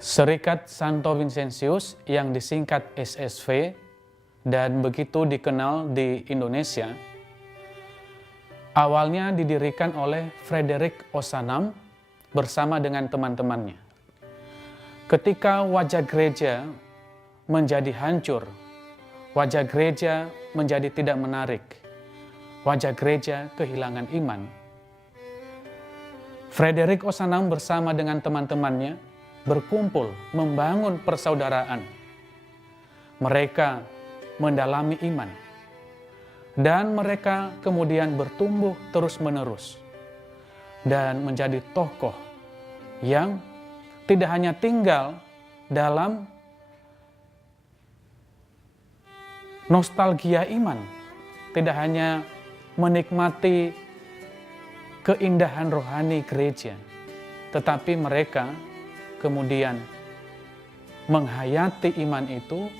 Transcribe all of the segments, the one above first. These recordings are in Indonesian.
Serikat Santo Vincentius yang disingkat SSV dan begitu dikenal di Indonesia, awalnya didirikan oleh Frederick Ozanam bersama dengan teman-temannya. Ketika wajah gereja menjadi hancur, wajah gereja menjadi tidak menarik, wajah gereja kehilangan iman, Frederick Ozanam bersama dengan teman-temannya berkumpul membangun persaudaraan. Mereka mendalami iman dan mereka kemudian bertumbuh terus-menerus dan menjadi tokoh yang tidak hanya tinggal dalam nostalgia iman, tidak hanya menikmati keindahan rohani gereja, tetapi mereka kemudian menghayati iman itu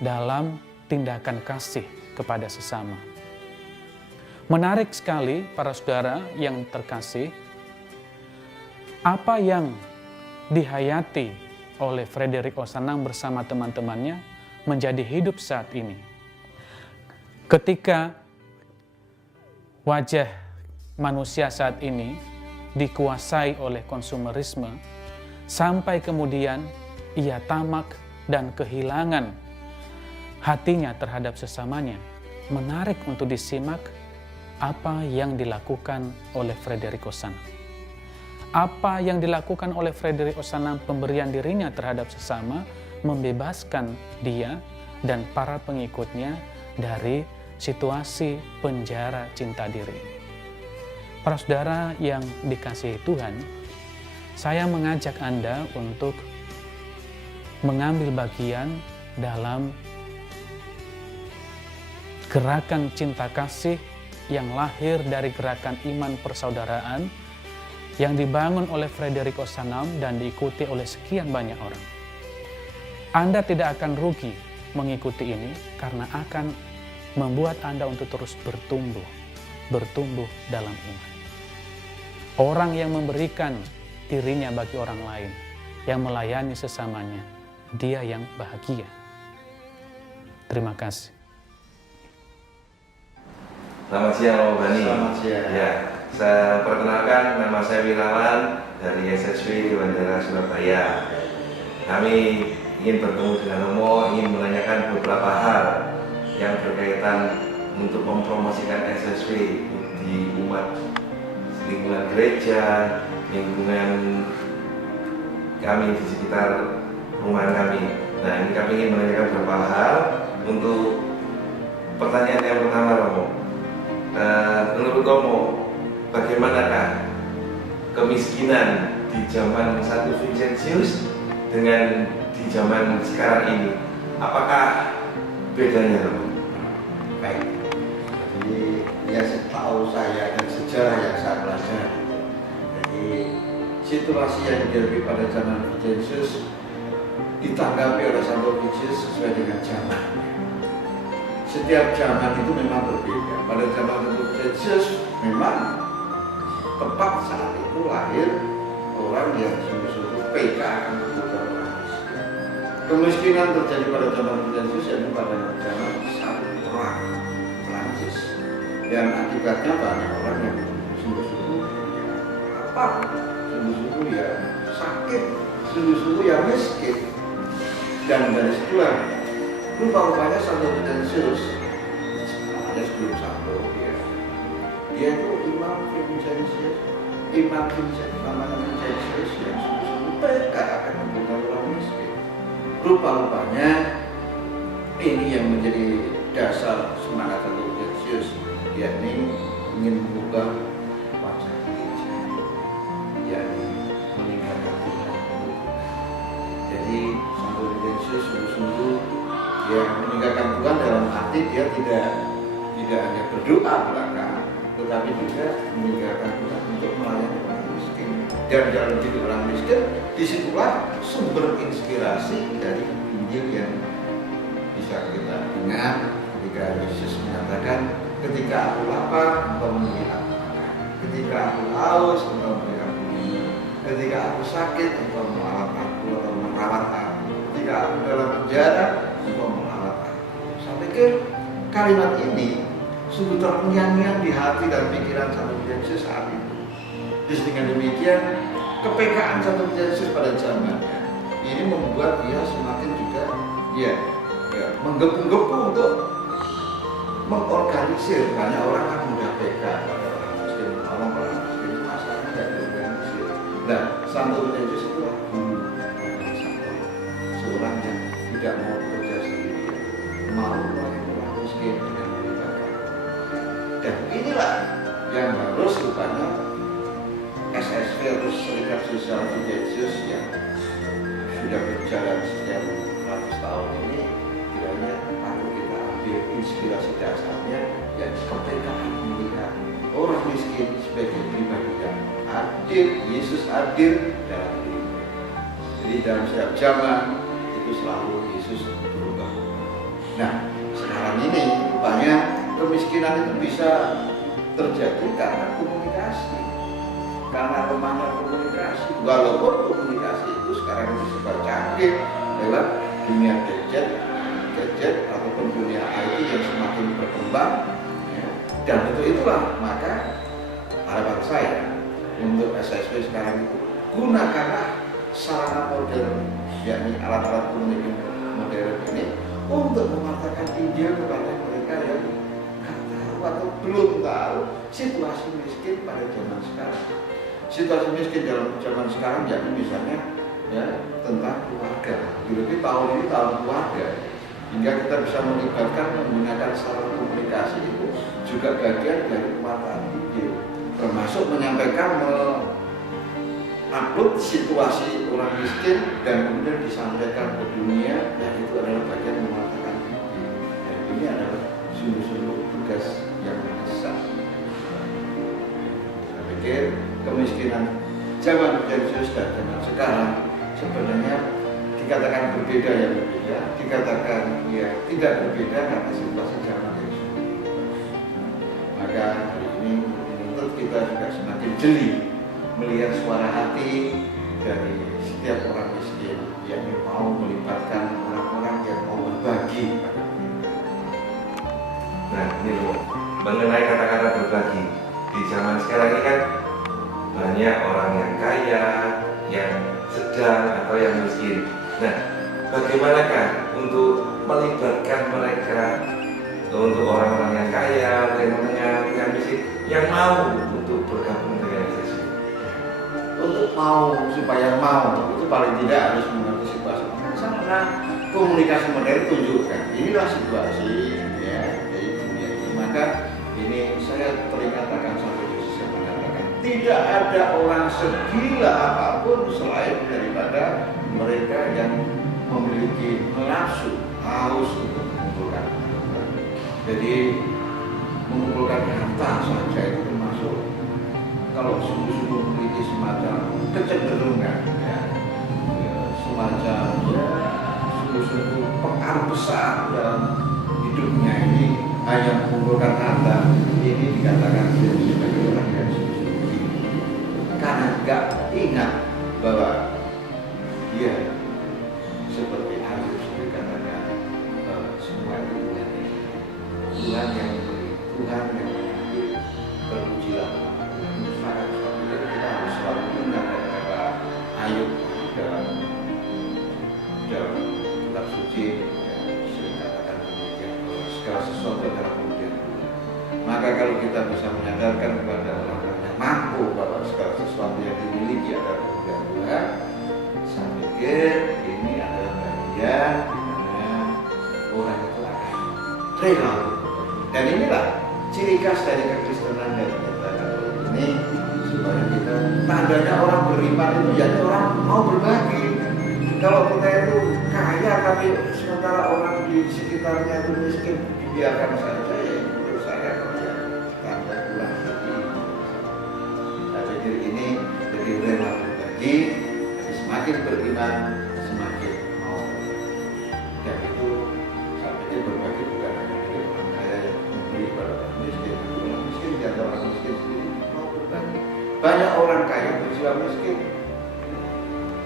dalam tindakan kasih kepada sesama. Menarik sekali para saudara yang terkasih, apa yang dihayati oleh Frederick Ozanam bersama teman-temannya menjadi hidup saat ini. Ketika wajah manusia saat ini dikuasai oleh konsumerisme, sampai kemudian ia tamak dan kehilangan hatinya terhadap sesamanya. Menarik untuk disimak apa yang dilakukan oleh Frederick Ozanam. Apa yang dilakukan oleh Frederick Ozanam, pemberian dirinya terhadap sesama, membebaskan dia dan para pengikutnya dari situasi penjara cinta diri. Para saudara yang dikasihi Tuhan, saya mengajak Anda untuk mengambil bagian dalam gerakan cinta kasih yang lahir dari gerakan iman persaudaraan yang dibangun oleh Frederick Ozanam dan diikuti oleh sekian banyak orang. Anda tidak akan rugi mengikuti ini karena akan membuat Anda untuk terus bertumbuh dalam iman. Orang yang memberikan dirinya bagi orang lain, yang melayani sesamanya, dia yang bahagia. Terima kasih. Selamat siang, Om Bani. Selamat siang. Ya, saya perkenalkan, nama saya Wirawan dari SSV di Bandara Surabaya. Kami ingin bertemu dengan Romo, ingin menanyakan beberapa hal yang berkaitan untuk mempromosikan SSV di umat, lingkungan gereja, lingkungan kami di sekitar rumah kami. Nah, ini kami ingin menanyakan beberapa hal. Untuk pertanyaan yang pertama, Romo, menurut Romo, bagaimanakah kemiskinan di zaman Santo Vincentius dengan di zaman sekarang ini? Apakah bedanya, Romo? Baik, jadi ya setahu saya dan sejarah yang saya pelajari, jadi situasi yang terjadi pada zaman Vincentius ditanggapi oleh Santo Vincentius sesuai dengan zaman. Setiap zaman itu memang berbeda. Pada zaman Santo Vincentius memang tepat saat itu lahir orang yang sungguh-sungguh PK akan kebutuhan orang miskin. Kemiskinan terjadi pada zaman Vincentius yaitu pada zaman satu perang Prancis, dan akibatnya banyak orang yang sungguh-sungguh sungguh-sungguh ya sakit, sungguh-sungguh ya miskin. Dan dari situlah rupa-rupanya Santo Vincentius, namanya sebelum Santo, dia itu Imam Vincentius, namanya Vincentius yang sungguh-sungguh PK akan membunuh orang miskin. Rupa-rupanya ini yang menjadi dasar semangat Santo Vincentius, yakni ingin mengubah wajah gereja, yakni meninggalkan Tuhan. Jadi Santo Vincentius sungguh-sungguh dia meninggalkan Tuhan dalam arti dia tidak hanya berdoa belakang, tetapi juga meninggalkan Tuhan untuk melayani orang miskin. Dan dalam hidup orang miskin, disitulah sumber inspirasi dari Injil yang bisa kita dengar ketika Yesus mengatakan, ketika aku lapar, engkau memberi aku makan. Ketika aku haus, engkau memberi aku minum. Ketika aku sakit, engkau merawat aku atau merawat aku. Ketika aku dalam penjara, engkau merawat aku. Saya pikir kalimat ini sungguh terngiang-ngiang di hati dan pikiran Santo Yesus saat itu. Terus dengan demikian, kepekaan Santo Yesus pada zamannya ini membuat dia semakin juga menggebu-gebu untuk mengorganisir. Banyak orang kan mudah PK pada orang miskin, orang miskin itu masalahnya tidak diorganisir. Nah, Santo Yesus itu organisator, seorang yang tidak mau bekerja sendiri, mau melayani orang miskin dengan melibatkan. Dan inilah yang harus rupanya SSV atau Serikat Sosial Yesus yang sudah berjalan sekian ratus tahun ini, kiranya patut kita ambil inspirasi dasarnya, yaitu kepekaan melihat orang miskin sebagai pribadi yang adil. Yesus adil dalam diri mereka. Jadi dalam setiap zaman itu selalu Yesus berubah. Nah, sekarang ini rupanya kemiskinan itu bisa terjadi karena komunikasi, karena lemahnya komunikasi. Walaupun komunikasi itu sekarang ini serba canggih lewat dunia gadget ataupun dunia IT yang semakin berkembang, ya. Dan itulah maka harapan saya untuk SSW sekarang itu, gunakanlah sarana modern, yakni alat-alat komunikasi modern ini untuk mematahkan Injil kepada mereka yang nggak tahu atau belum tahu situasi miskin pada zaman sekarang. Situasi miskin dalam zaman sekarang, yakni misalnya tentang keluarga. Jadi tahun ini tahun keluarga, hingga kita bisa melibatkan menggunakan sarana komunikasi itu juga bagian dari kemataan Injil, termasuk menyampaikan upload situasi orang miskin dan kemudian disampaikan ke dunia. Dan itu adalah bagian mematakan Injil. Dan ini adalah sungguh-sungguh tugas yang besar. Saya pikir kemiskinan zaman Yesus dan zaman sekarang sebenarnya dikatakan berbeda, dikatakan tidak berbeda karena situasi zaman Yesus. Maka hari ini menuntut kita juga semakin jeli melihat suara hati dari setiap orang miskin yang mau melibatkan orang-orang yang mau berbagi. Nah, ini Bu, mengenai kata-kata berbagi di zaman sekarang ini kan banyak orang yang kaya, yang sedang atau yang miskin. Nah, bagaimanakah untuk melibatkan mereka, untuk orang-orang yang kaya, yang miskin, yang mau untuk bergabung dengan Yesus? Untuk mau, supaya mau, itu paling tidak harus mengerti situasi. Karena komunikasi modern tunjukkan inilah situasi dari dunia ini. Maka ini saya teringat akan Santo Yesus yang mengatakan tidak ada orang segila apapun selain daripada mereka yang memiliki nafsu haus untuk mengumpulkan harta. Jadi mengumpulkan harta saja itu termasuk, kalau sungguh-sungguh memiliki semacam kecenderungan, semacam sungguh-sungguh pengaruh besar dalam hidupnya ini hanya mengumpulkan harta, ini dikatakan sebagai orang yang sungguh-sungguh karena nggak ingat bahwa dia seperti Ayub dikatakan semua itu Tuhan yang memberi, Tuhan yang mengambil, terpujilah. Kita harus selalu ingat kata Ayub dalam kitab suci sering katakan demikian, segala sesuatu adalah kemudian. Maka kalau kita bisa menyadarkan kepada orang-orang yang mampu bahwa segala sesuatu yang dimiliki adalah kemudian Tuhan, saya pikir ini adalah bagian di mana orang itu akan rela. Dan inilah ciri khas dari kekristenan yang kita ini, supaya kita tandanya orang beriman itu jadi orang mau berbagi. Kalau kita itu kaya tapi sementara orang di sekitarnya itu miskin, dibiarkan saja, ya menurut saya tanda kurang berbagi. Saya pikir ini jadi rela berbagi, jadi semakin beriman semakin mau. Dan itu saya pikir berbagi bukan hanya dari orang kaya yang memberi pada orang miskin dan orang miskin sendiri mau berbagi. Banyak orang kaya berjiwa miskin,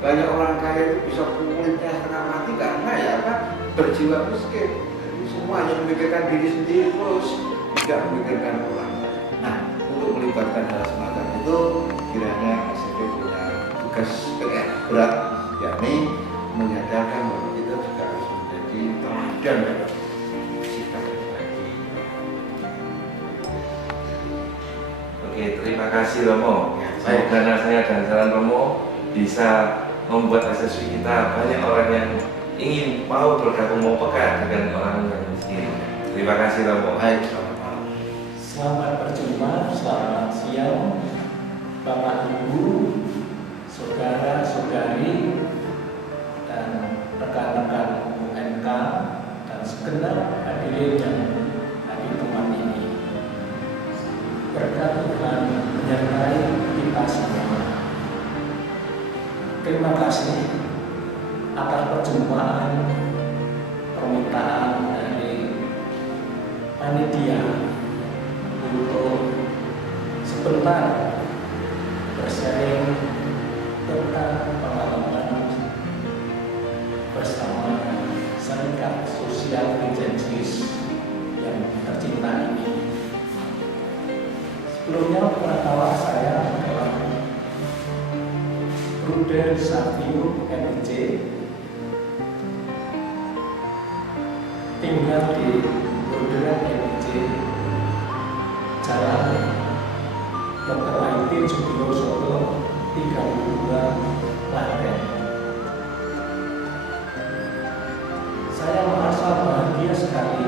banyak orang kaya itu bisa kulitnya setengah mati karena ya apa, berjiwa miskin. Jadi semua hanya memikirkan diri sendiri terus, tidak memikirkan orang. Nah, untuk melibatkan hal semacam itu kiranya SMP punya tugas PR berat, yakni menyadarkan bahwa kita juga harus menjadi teladan dalam sikap berbagi. Oke, terima kasih Romo. Ya, Karena saya dan saran Romo bisa membuat SSW kita banyak orang yang ingin mau bergabung, mau peka dengan orang yang miskin. Terima kasih Romo. Baik, selamat malam. Selamat berjumpa, selamat siang, Bapak Ibu, saudara-saudari, dan rekan-rekan UMK dan segenap hadirin yang hadir tempat ini. Berkat Tuhan menyertai kita semua. Terima kasih atas perjumpaan permintaan dari panitia untuk sebentar bersharing tentang pengalaman bersama Serikat Sosial Vincenzius yang tercinta ini. Sebelumnya pengetahuan saya adalah Bruder Savio MJ, tinggal di Bruder MJ, Jalan Dr. Wahidin Sudirosono 32 Klaten. Saya merasa bahagia sekali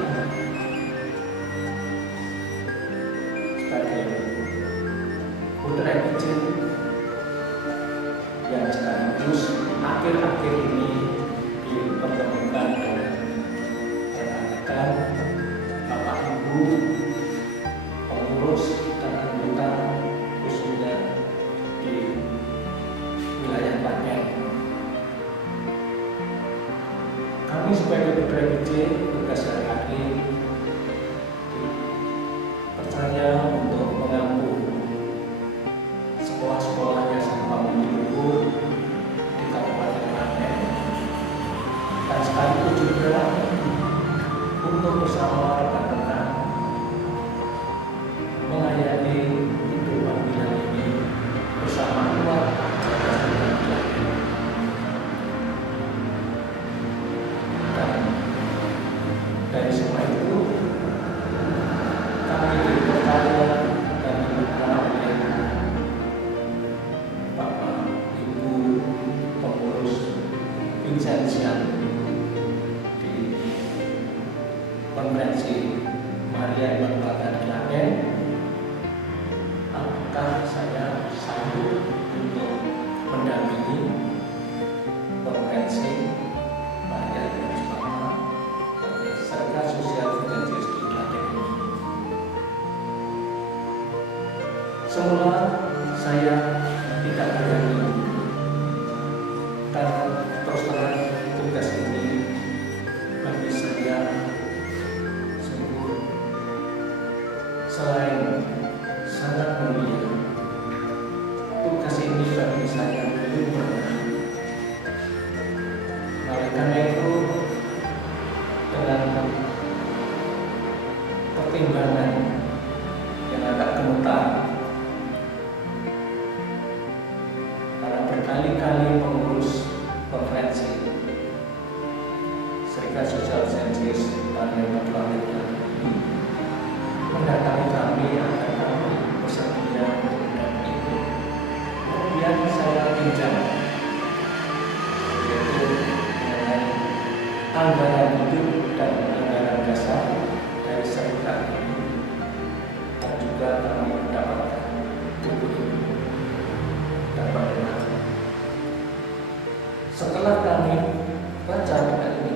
sebagai putra kecil yang sekaligus akhir-akhir ini dipertemukan dengan rekan-rekan Bapak Ibu pengurus dan anggota khususnya di wilayah Klaten. Kami sebagai putra kecil tugas sehari-hari percaya untuk mengampu sekolah-sekolah yang sama menjulur di Kabupaten Klaten, dan sekaligus juga untuk bersama rekan-rekan melayani hidup panggilan ini bersama keluarga dan Klaten. Dan dari semua itu kami dipercaya dan dibuka oleh Bapak Ibu pengurus Vincenzian di Konferensi Maria Immaculata Klaten. Apakah saya sanggup untuk mendampingi konferensi Maria Immaculata Serikat Sosial Vincenzius di Klaten ini? Semula saya tidak berani, karena terus terang tugas ini bagi saya sungguh selain sangat mulia, tugas ini bagi saya belum pernah. Oleh karena itu, dengan pertimbangan yang agak gemetar, karena berkali-kali pengurus konferensi Serikat Sosial Vincenzius Maria Immaculata ini mendatangi kami agar kami bersedia untuk mendampingi. Kemudian saya pinjam, yaitu mengenai anggaran hidup dan anggaran dasar dari serikat ini, dan juga kami mendapatkan buku ini dan bagaimana. Setelah kami baca buku ini,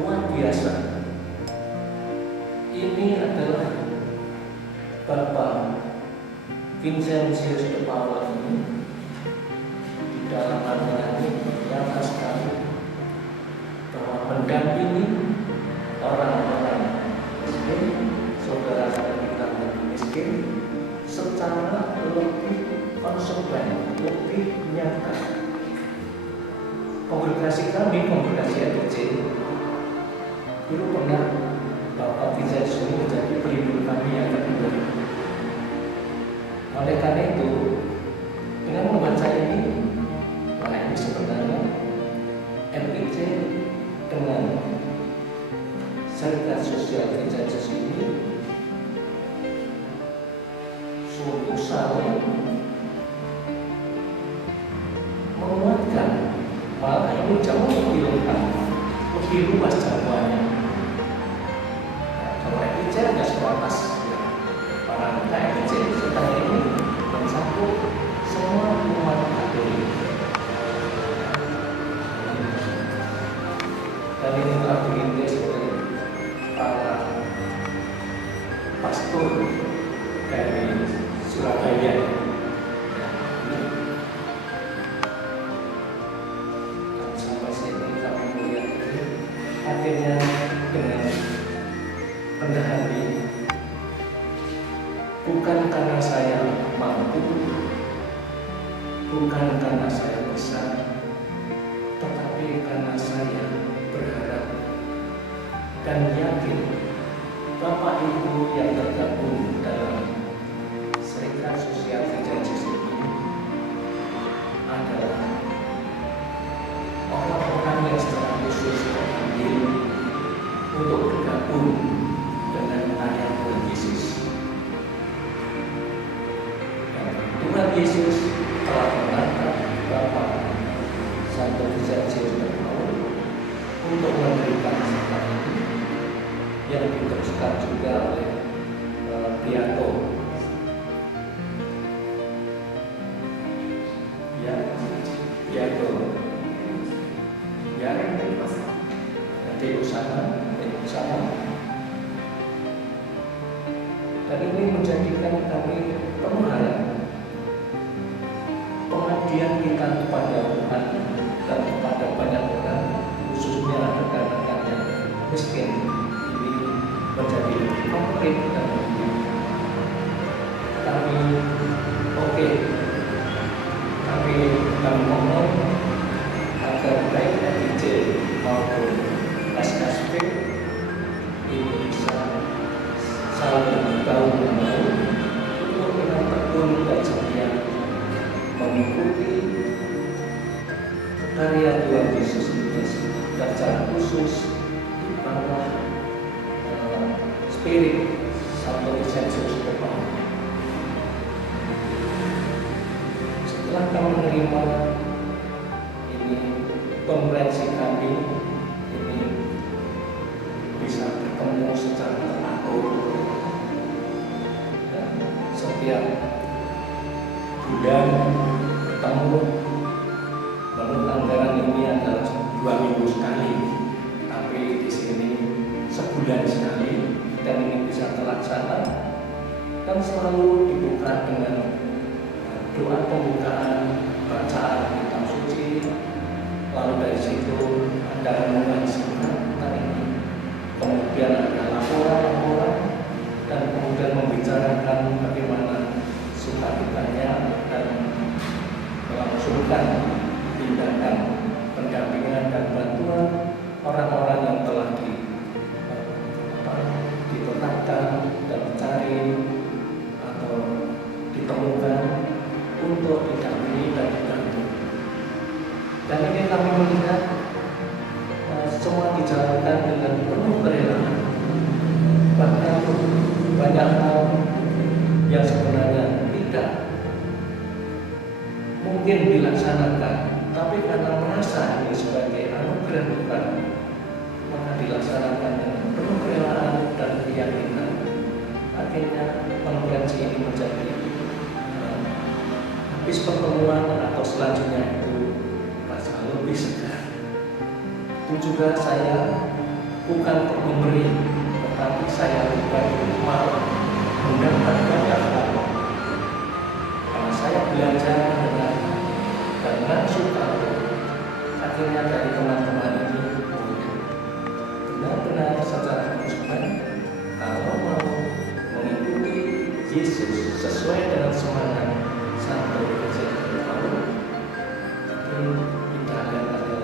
luar biasa. Ini adalah Bapak Vincenzius de Paula ini di dalam anggaran ini nyata sekali bahwa mendampingi orang-orang miskin, saudara-saudara kita yang miskin, secara lebih konsekuen, lebih nyata Kongregasi kami, kongregasi EPC, dulu pernah Bapak Vincent ini menjadi pelindung kami yang kedua. Oleh karena itu, dengan membaca ini, nah ini sebenarnya EPC dengan Serikat Sosial Vincent ini sungguh saling menguatkan, malah ini jauh lebih lengkap, lebih luas jangkauannya. Nah, kalau EPC tidak sebatas para anggota EPC, sekarang ini mencakup semua umat Katolik. Dan ini telah dirintis oleh para pastor dari Surabaya. Dan sampai sini kami melihat akhirnya dengan rendah hati, bukan karena saya mampu, bukan karena saya bisa, tetapi karena saya berharap dan yakin Bapak Ibu yang tergabung dalam Serikat Sosial Vincent ini adalah orang-orang yang secara khusus terpanggil untuk bergabung dengan ayat Tuhan Yesus. Dan Tuhan Yesus telah mengangkat Bapak Santo Vincent untuk memberikan sikap ini yang diteruskan juga oleh Piato. Ya, Piato. Ya, nanti usaha. Dan ini menjadikan kami penuh harap pengabdian kita kepada Tuhan dan kepada banyak orang, khususnya rekan-rekan yang miskin, ini menjadi lebih konkret dan lebih kami kami mohon agar baik EPC maupun SSP ini bisa saling tahu-menahu untuk dengan tekun dan setia mengikuti karya Tuhan Yesus Kristus dan secara khusus di bawah spirit Santo Vincent Depaul. Setelah kami menerima ini konferensi kami ini bisa bertemu secara teratur dan setiap bulan bertemu. Menurut anggaran ini adalah 2 minggu sekali, tapi di sini sebulan sekali, dan ini bisa terlaksana dan selalu dibuka dengan doa pembukaan, bacaan kitab suci, lalu dari situ ada renungan singkat tentang ini, kemudian ada laporan-laporan, dan kemudian membicarakan bagaimana sukacitanya dan melangsungkan tindakan pendampingan dan bantuan orang-orang yang telah ditetapkan dan dicari atau ditemukan untuk didampingi dan dibantu. Dan ini kami melihat semua dijalankan dengan penuh kerelaan. Bahkan banyak hal yang sebenarnya tidak mungkin dilaksanakan, tapi karena merasa ini sebagai anugerah Tuhan, maka dilaksanakan dengan penuh kerelaan dan keyakinan. Akhirnya konferensi ini menjadi habis pertemuan atau selanjutnya itu rasa lebih segar. Itu juga saya bukan untuk memberi, tetapi saya bukan mau mendapat banyak hal. Karena saya belajar dengan suka, akhirnya dari teman-teman ini benar-benar secara konsekuen kalau mau mengikuti Yesus sesuai dengan semangat Santo Vincent Depaul, kita akan ada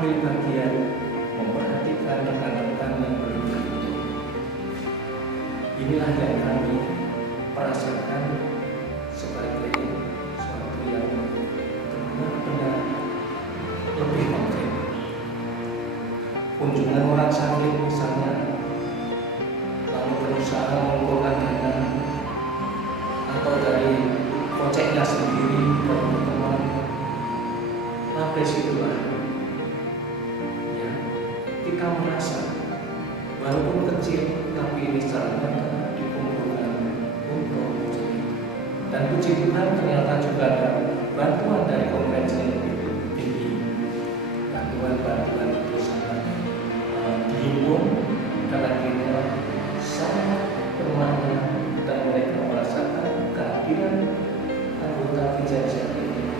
mengambil bagian memperhatikan rekan-rekan yang belum beruntung. Inilah yang kami merasakan sebagai suatu yang benar-benar lebih konkret. Kunjungan orang sakit misalnya, lalu berusaha mengumpulkan dana atau dari koceknya sendiri dari teman, sampai situlah ya, kita merasa walaupun kecil tapi ini caranya dikumpulkan untuk puji. Dan puji Tuhan ternyata juga ada bantuan dari konferensi yang lebih tinggi. Bantuan itu sangat dihimpun dan akhirnya sangat bermakna dan mereka merasakan kehadiran anggota Vincenzo ini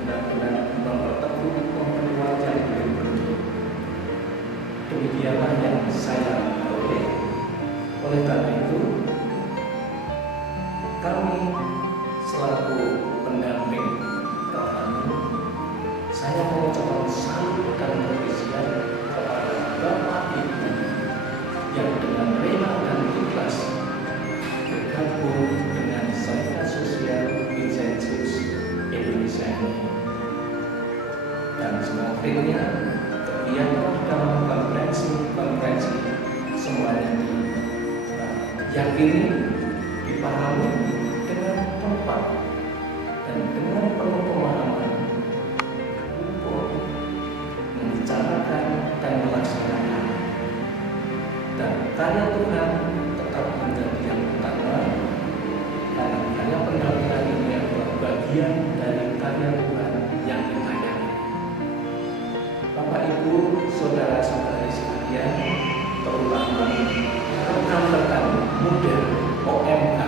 benar-benar memperteguh memperkuat yang belum beruntung. Demikianlah yang saya peroleh. Oleh karena itu, kami selaku pendamping rohani, saya mengucapkan salut dan apresiasi kepada Bapak Ibu yang dengan rela dan ikhlas bergabung dengan Seminar Sosial Vincenzo Indonesia ini. Dan semoga kegiatan dalam konferensi semuanya diyakini, dipahami dengan tepat dan dengan penuh pemahaman untuk membicarakan dan melaksanakan, dan karya Tuhan tetap menjadi yang utama, karena karya pendampingan ini adalah bagian dari karya Tuhan yang kita yakini. Bapak Ibu, saudara-saudari sekalian, terutama rekan-rekan muda OMK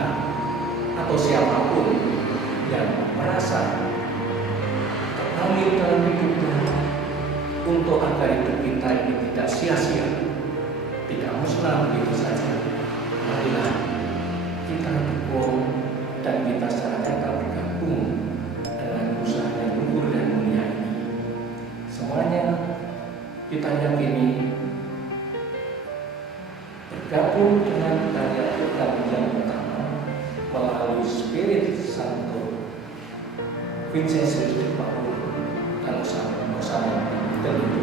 atau siapapun yang merasa terpanggil dalam hidupnya untuk agar hidup kita ini tidak sia-sia, tidak musnah begitu saja. Marilah kita dukung dan kita secara nyata bergabung dengan usaha yang luhur dan mulia ini. Semuanya kita yakini bergabung dengan karya Tuhan yang utama melalui Spirit Santo Vincenzo de Paul dan bersama dan itu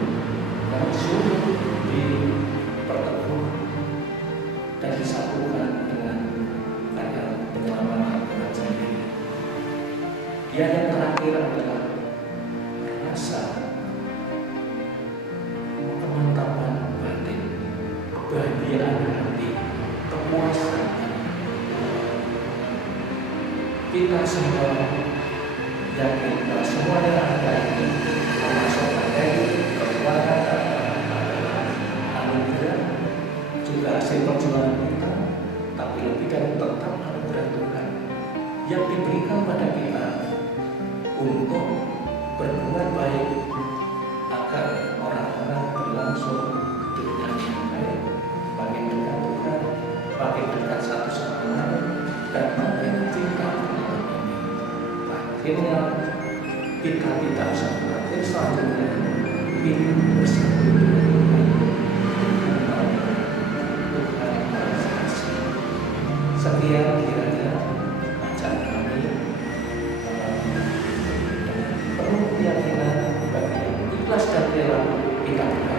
yang suruh diperteguh dan disatukan dengan karya penyelaman Tuhan sendiri. Dia yang terakhir adalah rasa kemantapan batin, kebahagiaan hati, kepuasan. Kita semua yakin bahwa semua yang ada ini termasuk materi, keuangan, adalah anugerah, juga hasil perjuangan kita, tapi lebih dari tetap anugerah Tuhan yang diberikan pada kita untuk berbuat baik agar orang-orang berlangsung hidupnya yang baik, makin dekat Tuhan, makin dekat satu sama lain, dan makin cinta Tuhan ini. Akhirnya kita tidak usah khawatir selanjutnya ingin bersatu dengan Tuhan. Tuhan maha kasih. Sekian kiranya acara kami dengan penuh keyakinan bagi yang ikhlas dan rela kita berkata.